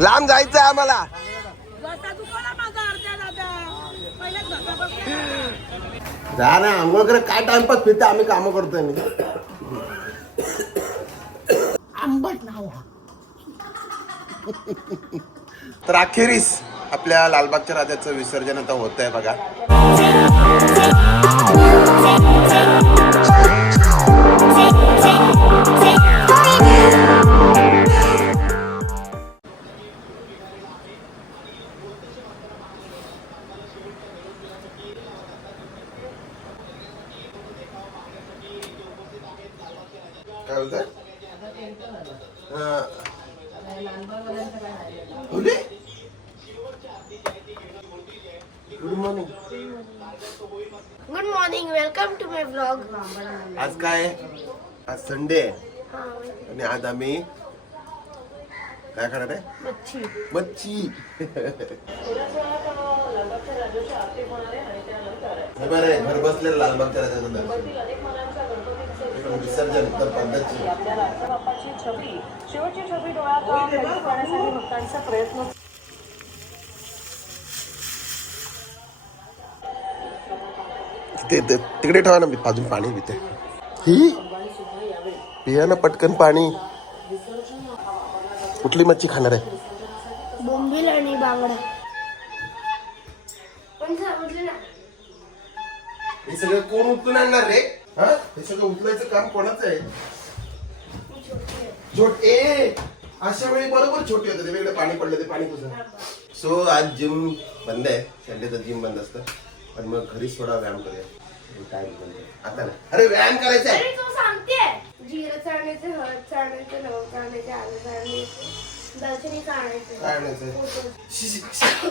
लांब जायचंय आम्हाला. जा ना आंघोळ करे. काय टाइमपास फिरते आम्ही कामं करतोय मी. आंबट नाव तर अखेरीस आपल्या लालबागच्या राजाचं विसर्जन आता होत आहे बघा. काय बोलताय हा. बोलले? Good morning good morning welcome to my blog आज काय? आज संडे आहे आणि आज आम्ही काय करणार आहे? मच्छी. मच्छी. बरं आहे घर बसले लालबागच्या राजाचं दर्शन. इकडून विसर्जन तर पद्धतशीर ते तिकडे ठेवा ना मी अजून पाणी पिते ही? पिया ना पटकन पाणी. कुठली मच्छी खाणार आहे? बोंबील आणि बांगडा. हे सगळं कोण उचलून आणणार रे? हा? हे सगळं उचलायचं काम कोणाचं आहे? छोटे अशा वेळी बरोबर छोटे होते ते. वेगळे पाणी पडलं ते पाणी तुझं. सो आज जिम बंद आहे. संडेचं जिम बंद असतं. पण मग घरीच थोडा व्यायाम करूया. काय बंद आहे. आता नाही. अरे व्यायाम करायचा आहे. अरे तू सांगते. जिरं चाळण्याचं हळद चाळण्याचं लवंग चाळण्याचं आलं चाळण्याचं दालचिनी चाळण्याचं काय आणायचंय? पोतं. शी, शी, शी.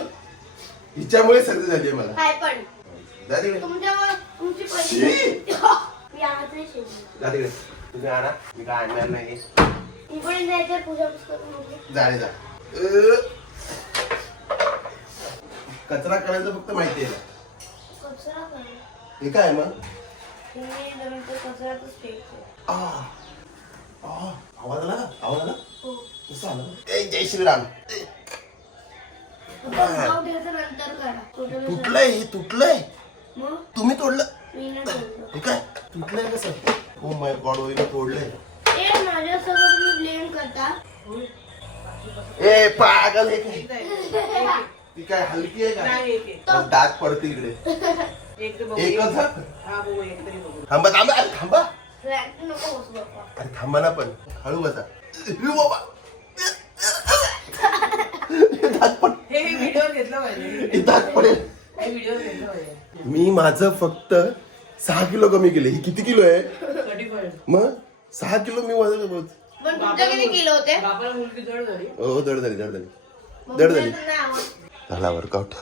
हिच्यामुळे सर्दी झाली मला. काय पण. जा तिकडे तुमच्यावर तुमची शी. पैसे जा तिकडे तुम्ही आणा मी काय आणणार नाही मोकळी. जा अ. कचरा करायचं फक्त माहिती आहे काय हे काय मग आ. आ. आवाज आला का? आवाज आला हो. कसं आला ए, जय श्रीराम. तुटलंय हे तुटलंय तुम्ही तोडलं मी नाही ठेवलं. हे काय तुटलंय कसं हो माय गॉड वगैरे तोडलंय. ए माझ्यासोबत तुम्ही ब्लेम करता. ए पागल हे काय ती काय हलकी आहे नाही एक. का दात पडते इकडे. एक तर बघू. एकच हा? हा बघू एक तरी बघू. थांबा थांबा अरे थांबा. नको बाप्पा. अरे थांबा ना पण हळू बसा. बाबा. दात पड हे व्हिडिओ घेतलं पाहिजे. हे दात पडेल. हे व्हिडिओ घेतलं पाहिजे. मी माझं फक्त सहा किलो कमी केले. ही किती किलो आहे? मग? सहा किलो मी वजन पण किती किलो होते? हो दड झाली दड झाली. दड झाली. झाला वर्कआउट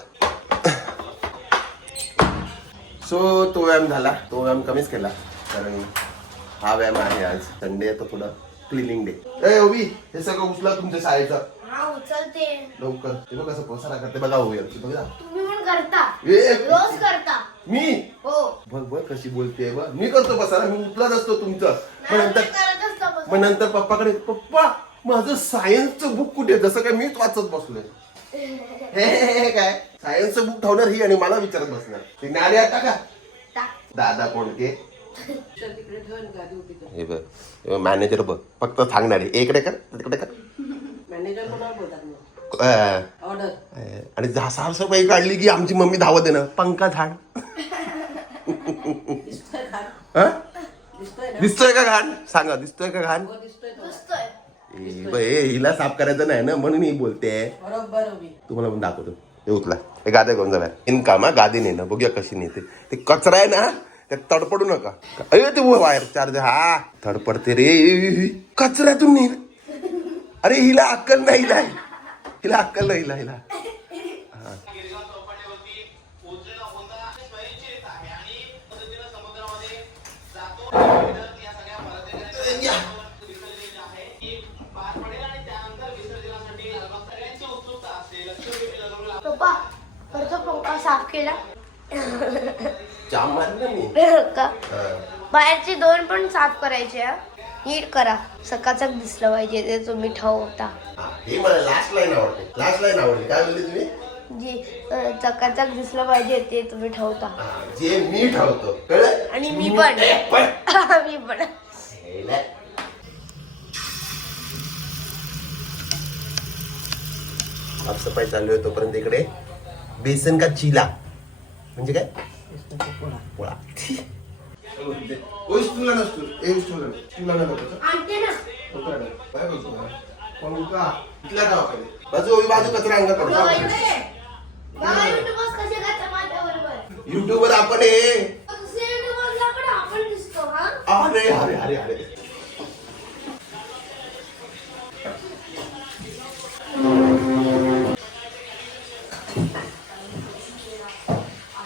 सो तो व्यायाम झाला. तो व्यायाम कमीच केला. कारण हा व्यायाम आहे आज संडे आहे तो थोडा क्लिनिंग डे ए ओबी हे सगळं उचला तुमच्या शाळेचं. हा उचलते. लवकर. ते बघ कसं पसारा करते. बघा ओबी आमची बघा. तुम्ही पण करता. ए, रोज करता. मी? हो. बघ बघ कशी बोलते. बघ. मी करतो पसारा. मी उचलत असतो तुमचं. मग नाही, नंतर तुम्ही करत असता बस. मग नंतर पप्पाकडे पप्पा माझं सायन्सचं बुक कुठे आहे?" जसं काय मीच वाचत बसलोय. हे हे, हे काय? सायन्सचं बुक ठेवणार ही आणि मला विचारत बसणार. ते नारे आता का? टाक. दादा कर. हे बघ. मॅनेजर बघ फक्त सांगणार. आहे इकडे कर तिकडे कर. आणि रुपये काढली की आमची मम्मी धावत आहे ना. पंका झाड दिसतोय का? दिसतोय ना? दिसतोय का घाण? सांगा दिसतोय का घाण? हो तो. हिला साफ करायचं नाही ना म्हणून ही बोलते. तुम्हाला पण दाखवतो. हे उचला. हे गाद्या घेऊन जाव्या इनकाम हा गादी नेणं. बघूया कशी नेते. ते कचरा आहे ना त्यात तडपडू नका. अरे ते वायर चार्ज हा. तडपडते रे. कचऱ्यातून ने अरे हिला अक्कल नाही हिला. हिला अक्कल नाही हिला हिला. साफ केला. हा. बाहेरचे दोन पण साफ करायचे. नीट करा. सकाळचाच दिसलं पाहिजे ते तुम्ही ठेवता हा, ही मला लास्ट लाईन आवडते. लास्ट लाईन आवडली काय बोलली तुम्ही? जी चकाचक दिसलं पाहिजे ते तुम्ही ठेवता हा, जे मी ठेवतो कळलं? आणि मी पण. ए, पण. मी पण. हेला. साफसफाई चालू आहे तोपर्यंत इकडे. बेसन का चिला? म्हणजे काय? पोळा. स्टूलला नाही. बघायचं. आणते ना. काय बोलतो. इथल्या गावाकडे. बाजू ओवी बाजू कचरा. बाबा युट्यूबर्स कसे करतात माझ्याबरोबर? युट्यूबवर आपण हे. दुसऱ्या युट्यूबर्सला पण आपण दिसतो हा? अरे अरे अरे अरे.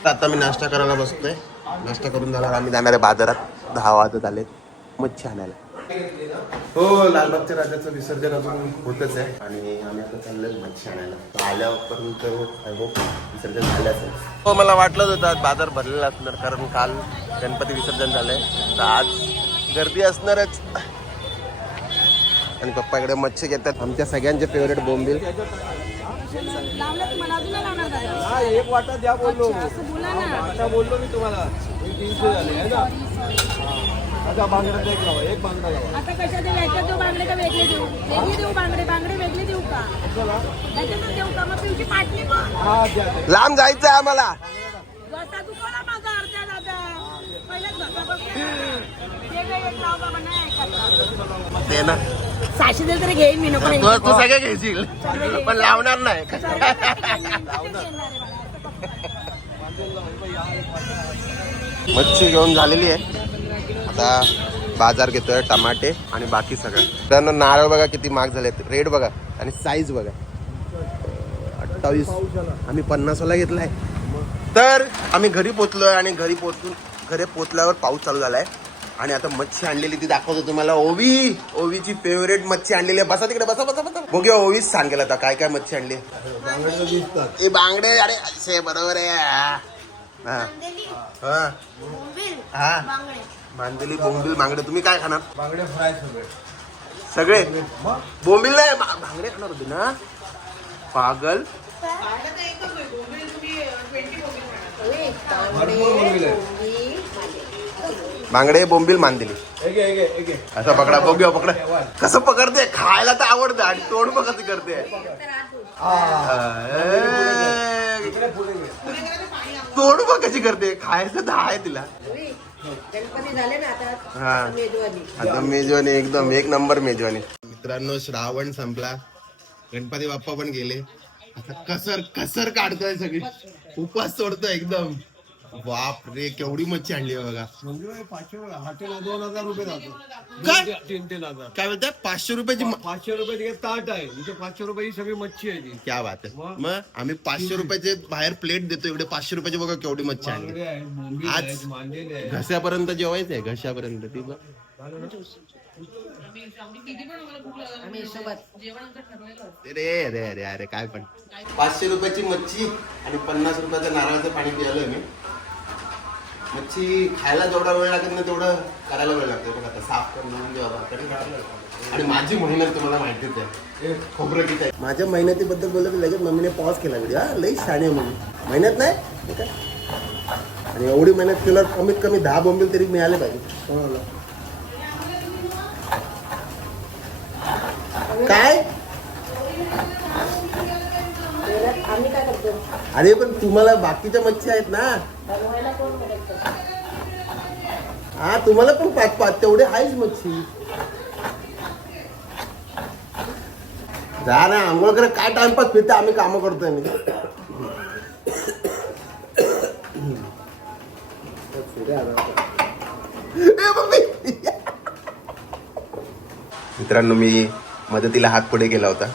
आता मी नाश्ता करायला बसतोय. नाश्ता करून जाणार आम्ही जाणार आहे बाजारात. दहा वाजत आले मच्छी आणायला. हो लालबागच्या राजाचं विसर्जन अजून होतच आहे. आणि आम्ही आता चाललोय मच्छी आणायला. आल्यापर्यंत आय होप विसर्जन झालं असेल. हो मला वाटलंच होतं बाजार भरलेला असणार कारण काल गणपती विसर्जन झालंय. तर आज गर्दी असणारच. आणि पप्पाकडे मच्छी घेतात. आमच्या सगळ्यांचे फेवरेट बोंबील. लावलं तुम्हाला अजून नाही लावणार दादा हा एक वाटा द्या बोललो. अच्छा, असं बोला ना. वाटा बोललो मी तुम्हाला. हे तीनशे झाले आहे ना? आता बांगडा एक लावा एक बांगडा लावा. आता कशाचे याच्यात देऊ बांगडे का वेगळे देऊ? वेगळे देऊ बांगडे? बांगडे वेगळे देऊ का? याच्यातच देऊ का? मग पाटली पण. हा द्या द्या. लांब जायचं आहे आम्हाला. घसा दुखवला माझा अर्ध्या दादा पहिल्याच घसा बसला वेगळे एक लाव बाबा नाही ऐकायचं ते ना. सहाशे दिले तरी घेईन मी नको नाही. तू तू सगळे घेशील. पण लावणार नाही. मच्छी घेऊन झालेली आहे. आता बाजार घेतोय टमाटे आणि बाकी सगळं. मित्रांनो नारळ बघा किती महाग झाले रेट बघा आणि साईज बघा. अठ्ठावीस. आम्ही पन्नासला घेतलाय. तर आम्ही घरी पोचलोय आणि घरी पोचून घरी पोचल्यावर पाऊस चालू झालाय. आणि आता मच्छी आणलेली ती दाखवतो तुम्हाला. ओवी ओवीची फेवरेट मच्छी आणलेली आहे. बसा तिकडे बसा बसा बसा. बघूया ओवीच सांगेल आता काय काय मच्छी आणली? ए बांगडे अरे असे बरोबर आहे. हा. हा. मांदेली हा. बोंबील. हा. बांगडे. मांदेली बोंबील बांगडे. तुम्ही काय खाणार? बांगडे फ्राय सगळे. सगळे? बोंबील नाही बांगडे खाणार होते ना? पागल. आहे बांगडे बोंबील एक आहे. असं पकडा बघूया पकडा. कसं पकडते? खायला तर आवडतं आणि तोंड बघ कसं करते. हा. तोंड बघ कशी करते. खायचं तर आहे तिला. गणपती झाले ना आता? हा. मेजवानी. आता मेजवानी एकदम एक नंबर मेजवानी. मित्रांनो श्रावण संपला. गणपती बाप्पा पण गेले. आता कसर कसर काढतोय सगळी. उपास सोडतोय एकदम. बाप रे केवढी मच्छी आणली आहे बघा. म्हणजे पाचशे हॉटेल दोन हजार रुपये जातो. काय? तीन- तीन तीन हजार. काय पाचशे रुपयाची म- पाचशे रुपये तिथे ताट आहे. इथे पाचशे रुपये ही सगळी मच्छी आहे ती. क्या बात आहे. मग? मग आम्ही पाचशे रुपयाचे बाहेर प्लेट देतो एवढे पाचशे रुपयाची बघा केवढी मच्छी आणली. बांगडे आहेत बोंबील आज- आहेत मांदेले आहे घशापर्यंत जेवायचं आहे घशापर्यंत ती बघ. अरे अरे अरे अरे काय पण. पाचशे रुपयाची मच्छी आणि पन्नास रुपयाचं नारळाचं पाणी पियालोय मी. मच्छी खायला जेवढा वेळ लागत ना तेवढं करायला वेळ लागतो बघ आता साफ करणं जेव्हा तरी करायला लागतं. आणि माझी मेहनत तुम्हाला माहितीच आहे खोबरं किती आहे? माझ्या मेहनतीबद्दल बोललं की लगेच मम्मीने पॉज केला व्हिडिओ हा लई शाणे मम्मी. मेहनत नाही? हे काय? आणि एवढी मेहनत केल्यावर कमीत कमी दहा बोंबील तरी मिळाले पाहिजे. कोणाला काय? आम्ही काय करतो? अरे पण तुम्हाला बाकीच्या मच्छी आहेत ना. बनवायला कोण करायचं हा तुम्हाला पण पाच पाच तेवढे आहेच मच्छी. जा ना आंघोळ करे काय टाइमपास फिरते आम्ही कामं करतोय मी! मित्रांनो मी मदतीला हात पुढे गेला होता.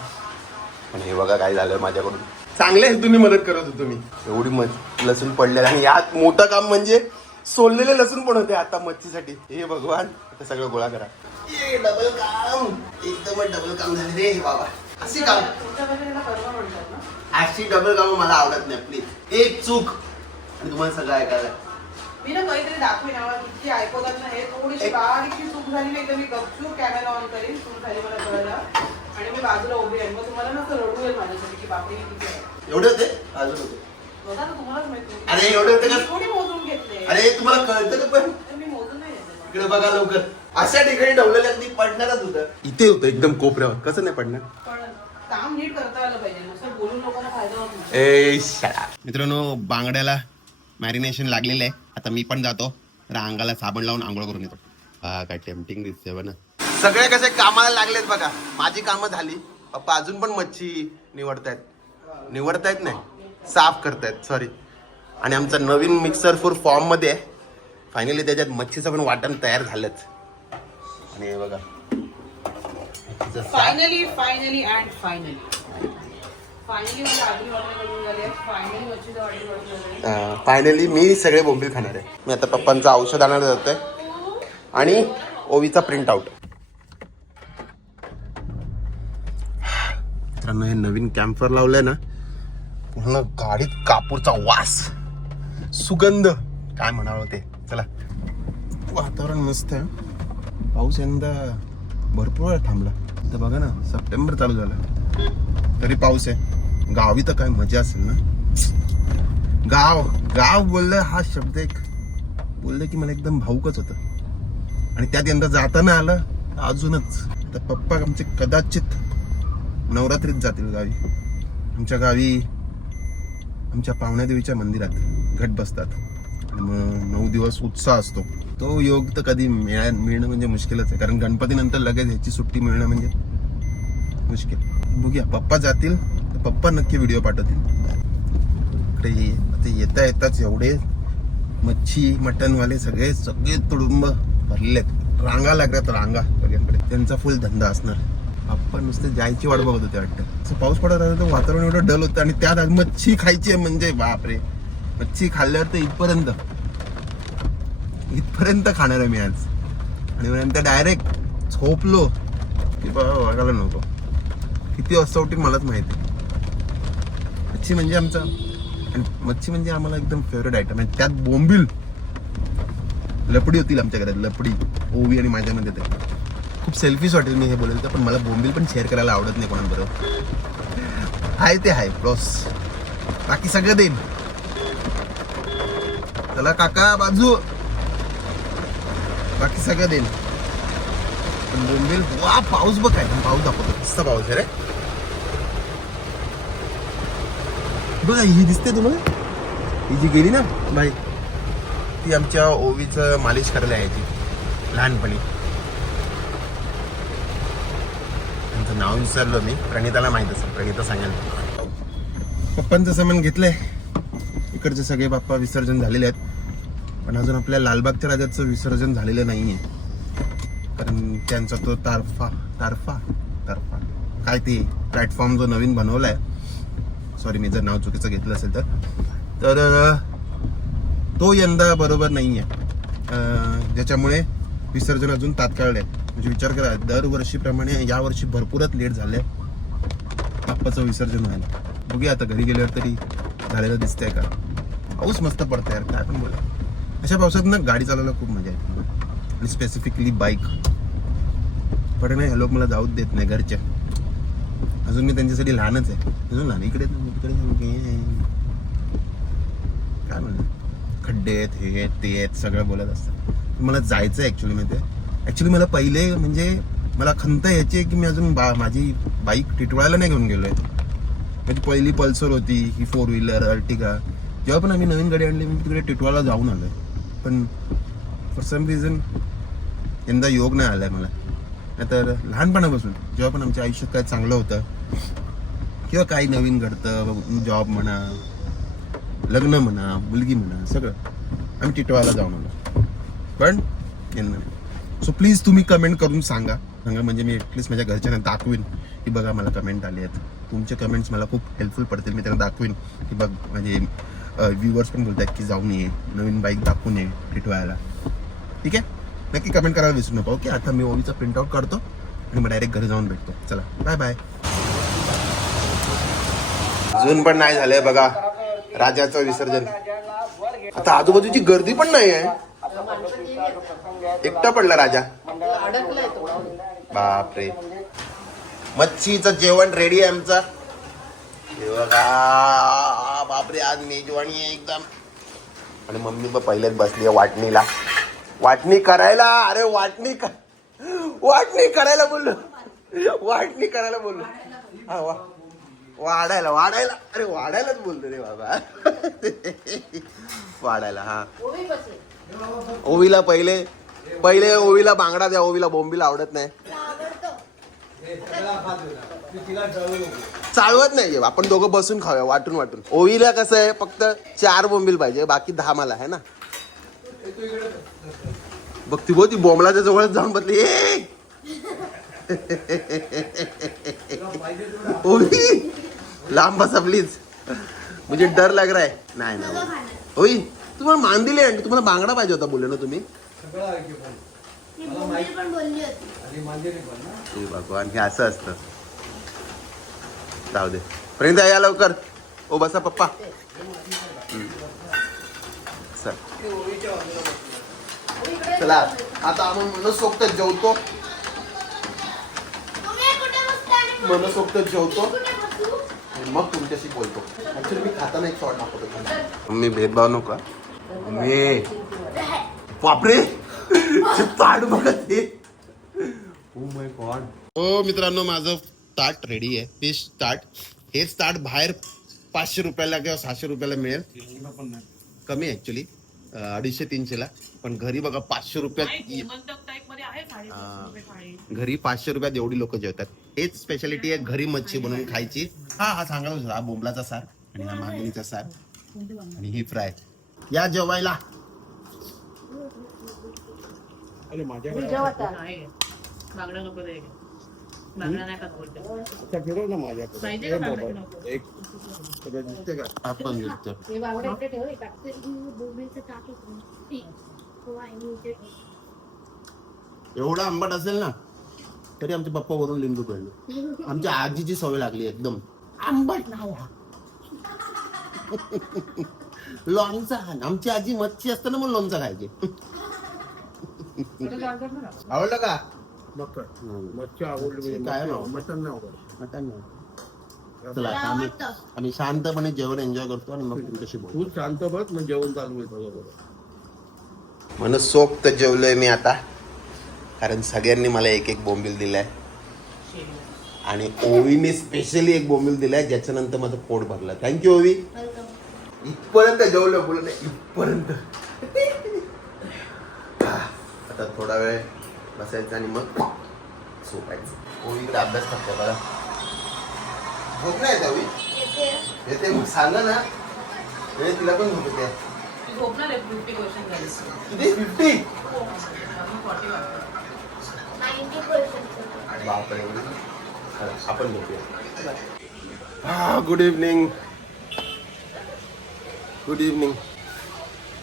पण हे बघा काय झालं माझ्याकडून. चांगले तुम्ही मदत करत होतो मी एवढी लसूण पडलेलं आणि यात मोठं काम म्हणजे सोललेले लसूण पण होते आता मच्छीसाठी. हे भगवान आता सगळं गोळा करा. ये डबल काम. एकदम डबल काम झाले रे बाबा. असे काम. अशी डबल काम मला आवडत नाही प्लीज एक चूक. आणि तुम्हाला सगळं ऐकायला. मी ना कधीतरी दाखवीन आम्हाला किती ऐकवतात ना हे. थोडीशी बारीकशी चूक झाली नाही तर मी गपचूप कॅमेरा ऑन करीन. चूक झाली मला कळलं. आणि मी बाजूला उभी आहे. मग तुम्हाला ना असं रडू येईल माझ्यासाठी की बापरे किती आहे? एवढे होते? अजून होते. बघा ना तुम्हालाच माहिती अरे एवढे होते का? मी कोणी मोजून घेतले? अरे तुम्हाला कळतं का पण? तर मी मोजून नाही घेतले. इकडे बघा लवकर. अशा ठिकाणी अगदी पडणारच होतं इथे होतं एकदम कोपऱ्यावर. कसं नाही पडणार? पण काम नीट करता आलं पाहिजे. नुसतं बोलून लोकांना फायदा होत नाही. ए मित्रांनो बांगड्याला मॅरिनेशन लागलेलं आहे. आता मी पण जातो. रांगाला साबण लावून आंघोळ करून येतो. हा काय टेम्पटिंग दिसते ना. सगळे कसे कामाला लागलेत बघा. माझी कामं झाली. पप्पा अजून पण मच्छी निवडतायत. निवडतायत नाही. साफ करतायत. सॉरी आणि आमचा नवीन मिक्सर फूर फॉर्ममध्ये आहे. फायनली त्याच्यात मच्छीचं पण वाटण तयार झालंच. आणि हे बघा. Finally finally and finally finally मी सगळे बोंबील खाणार आहे. मी आता पप्पांचं औषध आणायला जातोय. आणि ओवीचा प्रिंट आउट मित्रांनो हे नवीन कॅम्फर लावलंय ना पूर्ण गाडीत कापूरचा वास सुगंध काय म्हणावं ते. चला. वातावरण मस्त आहे. पाऊस यंदा भरपूर वेळ थांबला. तर बघा ना सप्टेंबर चालू झाला. तरी पाऊस आहे. गावी तर काय मजा असेल ना? गाव गाव बोललं हा शब्द एक बोललं की मला एकदम भाऊकच होतं. आणि त्यात यंदा जाताना आलं अजूनच. तर पप्पा आमचे कदाचित नवरात्रीत जातील गावी. आमच्या गावी आमच्या पाहुण्यादेवीच्या मंदिरात घट बसतात. आणि मग नऊ दिवस उत्साह असतो. तो योग तर कधी मिळा मिळणं म्हणजे मुश्किलच आहे. कारण गणपतीनंतर लगेच ह्याची सुट्टी मिळणं म्हणजे मुश्किल. बघूया पप्पा जातील तर पप्पा नक्की व्हिडिओ पाठवतील. इकडे ते आता येता येताच एवढे मच्छी मटणवाले सगळे सगळे तुडुंब भरलेत. रांगा लागल्यात रांगा. सगळ्यांकडे त्यांचा फुल धंदा असणार. आपण नुसते जायची वाट बघत होते वाटतं. पाऊस पडत राहतो तर वातावरण एवढं डल होतं आणि त्यात मच्छी खायची आहे म्हणजे बापरे. मच्छी खाल्ल्यावर तर इथपर्यंत. इथपर्यंत खाणार आहे मी आज. आणि नंतर डायरेक्ट झोपलो की बाबा बघायला नको. किती वाजता उठी मलाच माहिती मच्छी म्हणजे आमचा. आणि मच्छी म्हणजे आम्हाला एकदम फेवरेट आयटम आहे. त्यात बोंबील. लपडी होतील आमच्या घरात लपडी. ओवी आणि माझ्यामध्ये ते. खूप सेल्फिश वाटेल मी हे बोलेल तर पण मला बोंबील पण शेअर करायला आवडत नाही कोणाबरोबर. हाय ते हाय क्रॉस बाकी सगळं देईन. चला काका बाजू. बाकी सगळं देईन. पण बोंबील वा पाऊस बघ काय पाऊस दाखवतो. मस्त पाऊस आहे रे. बघा ही दिसते तुम्हाला? ही जी गेली ना बाई ती आमच्या ओवीचं मालिश करायला यायची लहानपणी. त्यांचं नाव विसरलो मी. प्रणिताला माहीत असेल. प्रणिता सांगेल. पप्पांचं सामान घेतलंय. इकडचे सगळे बाप्पा विसर्जन झालेले आहेत. पण अजून आपल्या लालबागच्या राजाचं विसर्जन झालेलं नाहीये. कारण त्यांचा तो तारफा तारफा तारफा. काय ते प्लॅटफॉर्म जो नवीन बनवलाय. सॉरी मी जर नाव चुकीचं घेतलं असेल तर. तर तो यंदा बरोबर नाही आहे ज्याच्यामुळे विसर्जन अजून तात्काळ आहे. म्हणजे विचार करा दरवर्षीप्रमाणे यावर्षी भरपूरच लेट झाले. बाप्पाचं विसर्जन व्हायला. बघूया आता घरी गेल्यावर तरी झालेलं दिसतंय का? पाऊस मस्त पडतं यार काय पण बोला. अशा पावसात ना गाडी चालवायला खूप मजा येते. आणि स्पेसिफिकली बाईक पण नाही लोक मला जाऊच देत नाही घरच्या अजून मी त्यांच्यासाठी लहानच आहे. अजून लहान इकडे इकडे काय म्हणलं खड्डे आहेत हे आहेत ते आहेत सगळं बोलत असतात. मला जायचं आहे ॲक्च्युली माहिती आहे ॲक्च्युली मला पहिले म्हणजे मला खंत यायची आहे की मी अजून बा माझी बाईक टिटवायला नाही घेऊन गेलो आहे म्हणजे पहिली पल्सर होती ही फोर व्हीलर अर्टिगा जेव्हा पण आम्ही नवीन गाडी आणली मी तिकडे टिटवाला जाऊन आलो आहे पण फॉर सम रिझन यंदा योग नाही आला आहे मला. नाहीतर लहानपणापासून जेव्हा पण आमच्या आयुष्यात काय चांगलं होतं किंवा काही नवीन घडतं जॉब म्हणा लग्न म्हणा मुलगी म्हणा सगळं आम्ही टिटवायला जाऊन आलो. पण यंदा नाही. सो प्लीज तुम्ही कमेंट करून सांगा. सांगा म्हणजे मी ॲटलिस्ट माझ्या घरच्यांना दाखवीन की बघा मला कमेंट आले आहेत. तुमचे कमेंट्स मला खूप हेल्पफुल पडतील. मी त्यांना दाखवीन की बघ म्हणजे व्ह्युअर्स पण बोलतात की जाऊन ये नवीन बाईक दाखवून ये टिटवायला ठीक आहे? नक्की कमेंट करायला विसरू नका. ओके आता मी ओवीचा प्रिंट आउट करतो आणि मग डायरेक्ट घरी जाऊन भेटतो. चला. बाय बाय अजून पण नाही झालंय बघा. राजाचं विसर्जन. आता आजूबाजूची गर्दी पण नाही आहे एकटा पडला राजा. बापरे. मच्छीचं जेवण रेडी आहे आमचं. बघा. बापरे आज मेजवानी आहे एकदम. आणि मम्मी पण पहिलेच बसली आहे वाटणीला. वाटणी करायला. अरे वाटणी वाटणी करायला बोललो. वाटणी करायला बोललो. हा वा. वाढायला वाढायला. अरे वाढायलाच बोलतो रे बाबा. वाढायला हा. ओवीला पहिले पहिले ओवीला बांगडा द्या ओवीला बोंबीला आवडत नाही. चालवत नाही आपण दोघं बसून खाऊया वाटून वाटून. ओवीला कसं आहे फक्त चार बोंबील पाहिजे बाकी दहा मला आहे ना? बघ ती बघ ती बोंबलाच्या जवळच जाऊन बसली ए! ओवी लांब बसा प्लीज मुझे म्हणजे डर लग रहा है. नाही ना ओवी तुम्हाला मान दिली आंटी तुम्हाला बांगडा पाहिजे होता बोलले ना तुम्ही? सगळं ऐकी पण. ती बोंबील पण बोलली होती. आणि मांदेली पण ना. हे भगवान हे असं असतं. जाऊ दे. पर्यंत या लवकर. ओ बसा पप्पा. चल. चला. आता आपण मनसोक्त जेवतो. तुम्ही कुठे बसता आणि मनसोक्त जेवतो. कुठे बसू? आणि मग तुमच्याशी बोलतो. ऍक्च्युली मी खाताना एक शॉर्ट दाखवतो मी भेदभाव नका मी बापरे. ताट बघत हे. ओ माय गॉड हो मित्रांनो माझं ताट रेडी आहे. फिश ताट. हेच ताट बाहेर पाचशे रुपयाला किंवा सहाशे रुपयाला मिळेल. कमी ऍक्च्युली अडीचशे तीनशेला. पण घरी बघा पाचशे रुपयात टाईपमध्ये आहे हा. घरी पाचशे रुपयात एवढी लोक जेवतात. हेच स्पेशालिटी आहे घरी मच्छी बनवून खायची. हा हा सांगा हा बोंबलाचा सार आणि हा मागणीचा सार. आणि ही फ्राय या जेवायला. बांगडा नको दे बांगडा नाही खात बोलतो. अच्छा फिरव ना माझ्याकडे. पाहिजे का बांगडा नको? एक. तुला दिसते का? आपण घेतो हे बावडे इथे ठेव हे टाकते. बोंबीलचं ताट होतं ठीक. हो आहे मी इथे ठेव. एवढा आंबट असेल ना तरी आमचे पप्पा वरून लिंबू पडले आमच्या आजीची सवय लागली एकदम. आंबट. नाव लोणचा खाण आमची आजी मच्छी असताना मग लोणचा खायची. आवडलं का? मच्छी आवडली काय नाव? मटन नाही आवडत. मटण नाही. चला आता आम्ही शांतपणे जेवण एन्जॉय करतो आणि मग तुमच्याशी बोलतो तू शांत बस मग जेवण चालू होईल बरोबर. मनसोक्त जेवलोय मी आता. कारण सगळ्यांनी मला एक एक बोंबील दिलाय. आणि ओवीने स्पेशली एक बोंबील दिलाय ज्याच्यानंतर माझं पोट भरलं. थँक्यू ओवी. इथपर्यंत जेवलं बोललं नाही इथपर्यंत. आता थोडा वेळ बसायचं आणि मग झोपायचं. ओवीकडे अभ्यास करते बघा. झोप नाही येत ओवी येते. येते मग सांगा ना. वेळ तिला पण झोप येते. किती? फिफ्टी 90% बापरे आपण झोपूया. हा गुड इव्हनिंग गुड इव्हनिंग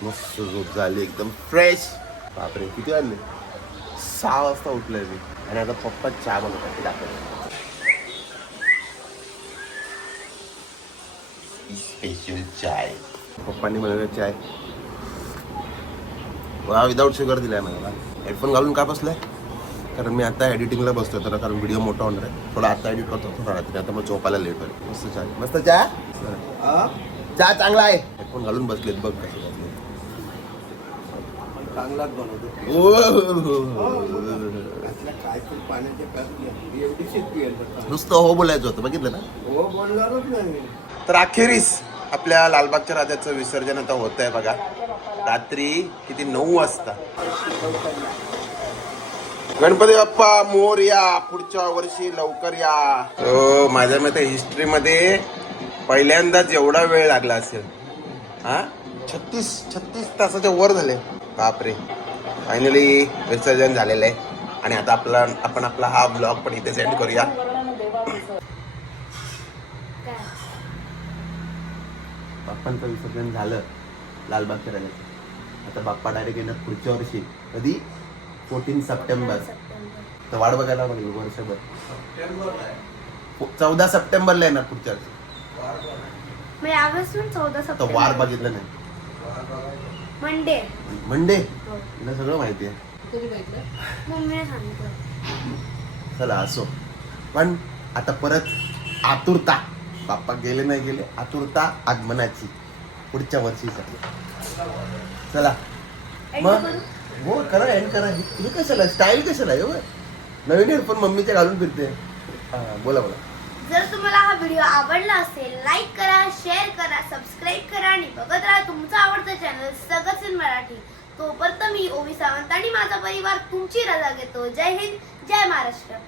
मस्त झोप झाली एकदम फ्रेश बापरे किती आले सहा वाजता उठलोय मी. आणि आता पप्पा चहा बनवतात ते दाखवतो स्पेशल चाय. पप्पांनी बनवलं चाय. वा विदाऊट शुगर दिलाय मला हेडफोन घालून का बसलाय? कारण मी आता एडिटिंगला बसतोय तर कारण व्हिडिओ मोठा होणार आहे. थोडा आता एडिट करतो थोडा रात्री. आता मग झोपायला लेट होईल. मस्त चाय. मस्त चहा चहा चांगला आहे. हेडफोन घालून बसलेत बघ चांगलाच बनवतो. काय पाण्याच्या प्यास शेती नुसतं हो बोलायचं होतं बघितलं ना? हो बोलणारच नाही. तर अखेरीस आपल्या लालबागच्या राजाचं विसर्जन आता होत आहे बघा. रात्री किती? नऊ वाजता. गणपती बाप्पा मोर या पुढच्या वर्षी लवकर या. हो माझ्या मते हिस्ट्रीमध्ये पहिल्यांदाच एवढा वेळ लागला असेल. हा? छत्तीस छत्तीस तासाच्या वर झाले. बापरे. फायनली विसर्जन झालेलं आहे. आणि आता आपला आपण आपला हा ब्लॉग पण इथे सेंड करूया. बाप्पांचं विसर्जन झालं. लालबागच्या राजाचं आता बाप्पा डायरेक्ट येणार पुढच्या वर्षी. कधी? Fourteen September. तर वाट बघायला वर्षभर. चौदा सप्टेंबरला येणार पुढच्या वर्षी. मग यावेळेस पण चौदा तर सप्टेंबर. वार बघितलं नाही. मंडे. मंडे? हो. तुला सगळं माहिती आहे. कधी बघितलं? मम्मीने सांगितलं. चला असो. पण आता परत आतुरता. बाप्पा गेले नाही गेले आतुरता आगमनाची. पुढच्या वर्षीसाठी. चला. End मग? करू? हो करा एंड करा. हे हे कशाला? स्टाईल कशाला आहे हो? नवीन हेडफोन मम्मीच्या घालून फिरते. हा बोला बोला. तुम्हाला हा व्हिडिओ आवडला असेल लाईक करा शेअर करा सबस्क्राईब करा आणि बघत राहा तुमचा आवडता चॅनल सगळंच इन मराठी. तोपर्यंत मी ओवी सावंत आणि माझा परिवार तुमची रजा घेतो. जय हिंद जय महाराष्ट्र.